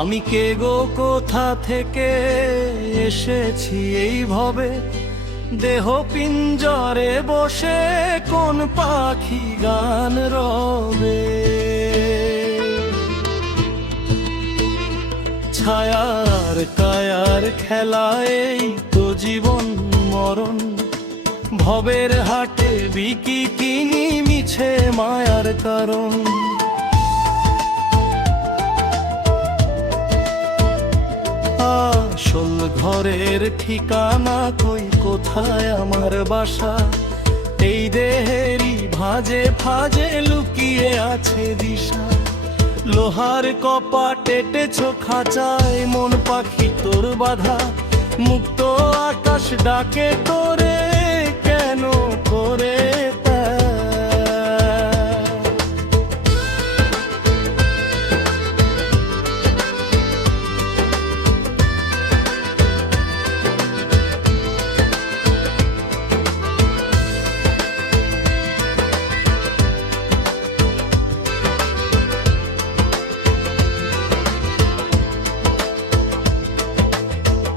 আমি কে গো, কোথা থেকে এসেছি এই ভবে, দেহ পিঞ্জরে বসে কোন পাখি গান রবে। ছায়ার কায়ার খেলায় এই তো জীবন মরণ, ভবের হাটে বিকি কিনি মিছে মায়ার কারণ। আসল ঘরের ঠিকানা কই, কোথায় আমার বাসা, এই দেহেরই ভাঁজে ভাঁজে লুকিয়ে আছে দিশা। লোহার কপাট এঁটেছ খাঁচায়, মন পাখি তোর বাধা, মুক্ত আকাশ ডাকে তোরে, কেন করে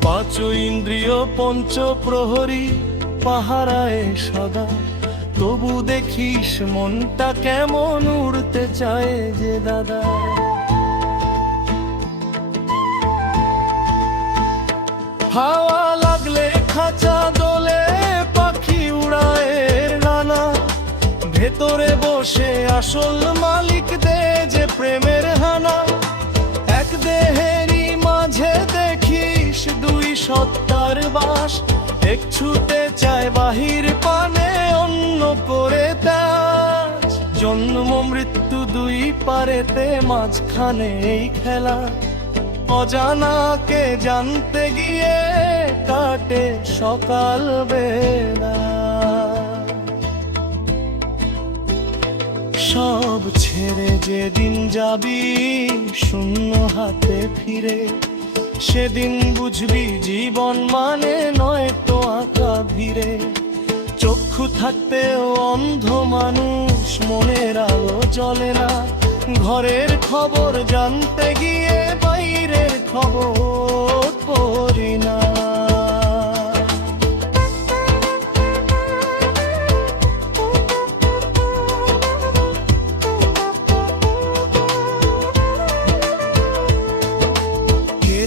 পাঁচ ইন্দ্রিয় পঞ্চ প্রহরী পাহারায় সদা, তবু দেখিস মনটা কেমন উড়তে চায় যে দাদা। হাওয়া লাগলে খাঁচা দোলে, পাখি উড়ায় ডানা, ভেতরে বসে আসল মালিক দে যে প্রেমের হানা। এক দেহেরই মাঝে দেখিস দুই সত্তার বাস, এক ছুটে চায় বাহির পানে অন্য করে তাজ। জন্ম মৃত্যু দুই পারেতে মাঝখানে এই খেলা, অজানাকে জানতে গিয়ে কাটে সকাল বেলা। সব ছেড়ে যেদিন যাবি শূন্য হাতে ফিরে, সেদিন বুঝবি জীবন মানে নয় তো আঁকা ভিড়ে। চক্ষু থাকতেও অন্ধ মানুষ, মনের আলো জ্বলে না, ঘরের খবর জানতে গিয়ে বাইরের খবর পড়ি না।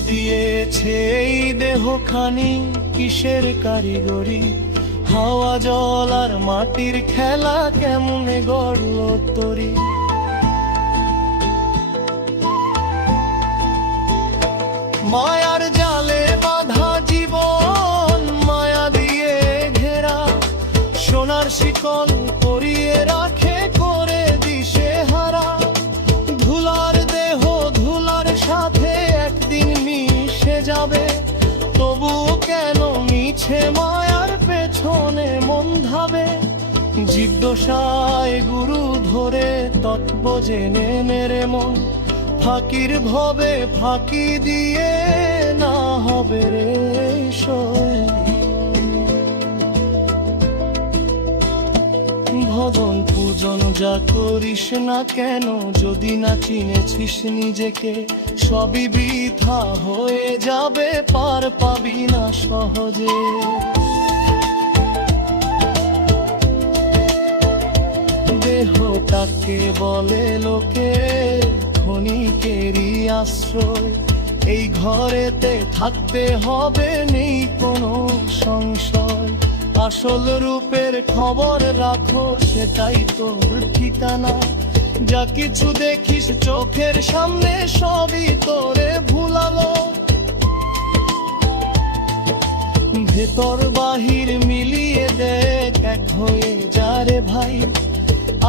দিয়েছে এই দেহখানি কিসের কারিগরি, হাওয়া জল আর মাটির খেলা কেমনে গড়ল তরি। মায়ার জালে বাঁধা জীবন, মায়া দিয়ে ঘেরা, সোনার শিকল পরিয়ে রাখে করে দিশে হারা। ধুলার দেহ ধুলার সাথে একদিন মিশে যাবে, তবু কেন মিছে মায়ার পেছনে মন ধাবে। জিজ্ঞাসায় গুরু ধরে তত্ত্ব জেনে নেরে মন, ফাঁকির ভবে ফাঁকি দিয়ে না হবে রে ভজন পূজন যা করিস না কেন, যদি না চিনেছিস নিজেকে, সবই বৃথা হয়ে যাবে, পার পাবি না সহজে। দেহটাকে বলে লোকে ক্ষণিকেরই আশ্রয়, এই ঘরেতে থাকতে হবে নেই কোনো সংশয়। আসল রূপের খবর রাখো, সেটাই তোর ঠিকানা। যা কিছু দেখিস চোখের সামনে সবই তোরে ভুলালো, ভেতর বাহির মিলিয়ে দেখ এক হয়ে যা রে ভাই।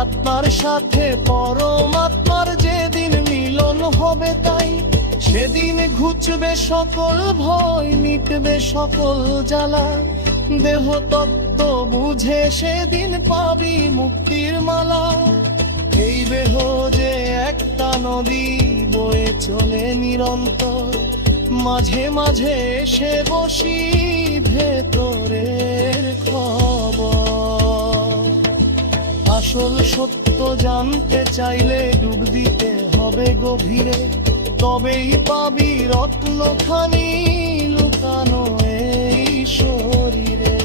আত্মার সাথে পরমাত্মার যেদিন মিলন হবে তাই, সেদিন ঘুচবে সকল ভয়, মিটবে সকল জ্বালা। দেহ তত্ত্ব বুঝে সেদিন পাবি মুক্তির মালা। এই দেহ যে একটা নদী বয়ে চলে নিরন্তর, মাঝে মাঝে এসে বসি ভেতরের খবর। আসল সত্য জানতে চাইলে ডুব দিতে হবে গভীরে, তবেই পাবি রত্নখানি লুকানো এই শরীরে।